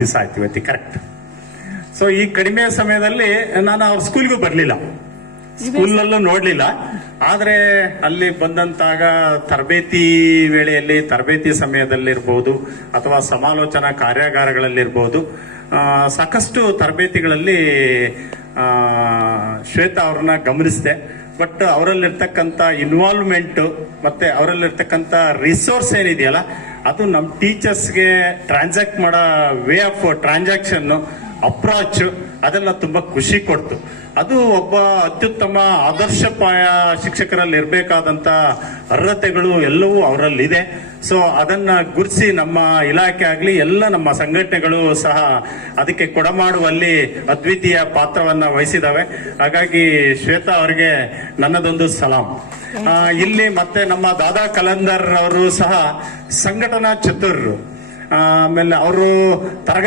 ದಿವಸ ಆಯ್ತು ಇವತ್ತಿ correct. So ಈ ಕಡಿಮೆ ಸಮಯದಲ್ಲಿ ನಾನು ಅವ್ರ ಸ್ಕೂಲ್ಗೂ ಬರ್ಲಿಲ್ಲ, ಸ್ಕೂಲ್ನಲ್ಲೂ ನೋಡ್ಲಿಲ್ಲ. ಆದ್ರೆ ಅಲ್ಲಿ ಬಂದಂತಾಗ ತರಬೇತಿ ವೇಳೆಯಲ್ಲಿ, ತರಬೇತಿ ಸಮಯದಲ್ಲಿರ್ಬೋದು ಅಥವಾ ಸಮಾಲೋಚನಾ ಕಾರ್ಯಾಗಾರಗಳಲ್ಲಿರ್ಬೋದು, ಸಾಕಷ್ಟು ತರಬೇತಿಗಳಲ್ಲಿ ಶ್ವೇತಾ ಅವ್ರನ್ನ ಗಮನಿಸಿದೆ. ಬಟ್ ಅವರಲ್ಲಿರ್ತಕ್ಕಂಥ ಇನ್ವಾಲ್ವ್ಮೆಂಟ್ ಮತ್ತೆ ಅವರಲ್ಲಿರ್ತಕ್ಕಂಥ ರಿಸೋರ್ಸ್ ಏನಿದೆಯಲ್ಲ, ಅದು ನಮ್ಮ ಟೀಚರ್ಸ್ಗೆ ಟ್ರಾನ್ಸಾಕ್ಟ್ ಮಾಡೋ ವೇ ಆಫ್ ಟ್ರಾನ್ಸಾಕ್ಷನ್, ಅಪ್ರೋಚ್, ಅದೆಲ್ಲ ತುಂಬಾ ಖುಷಿ ಕೊಡ್ತು. ಅದು ಒಬ್ಬ ಅತ್ಯುತ್ತಮ ಆದರ್ಶಪಾಯ ಶಿಕ್ಷಕರಲ್ಲಿ ಇರಬೇಕಾದಂತ ಅರ್ಹತೆಗಳು ಎಲ್ಲವೂ ಅವರಲ್ಲಿದೆ. ಸೊ ಅದನ್ನ ಗುರುತಿಸಿ ನಮ್ಮ ಇಲಾಖೆ ಆಗ್ಲಿ, ಎಲ್ಲ ನಮ್ಮ ಸಂಘಟನೆಗಳು ಸಹ ಅದಕ್ಕೆ ಕೊಡಮಾಡುವಲ್ಲಿ ಅದ್ವಿತೀಯ ಪಾತ್ರವನ್ನ ವಹಿಸಿದಾವೆ. ಹಾಗಾಗಿ ಶ್ವೇತಾ ಅವರಿಗೆ ನನ್ನದೊಂದು ಸಲಾಂ. ಇಲ್ಲಿ ಮತ್ತೆ ನಮ್ಮ ದಾದಾ ಕಲಂದರ್ ಅವರು ಸಹ ಸಂಘಟನಾ ಚತುರರು. ಆಮೇಲೆ ಅವರು ತರಗತಿ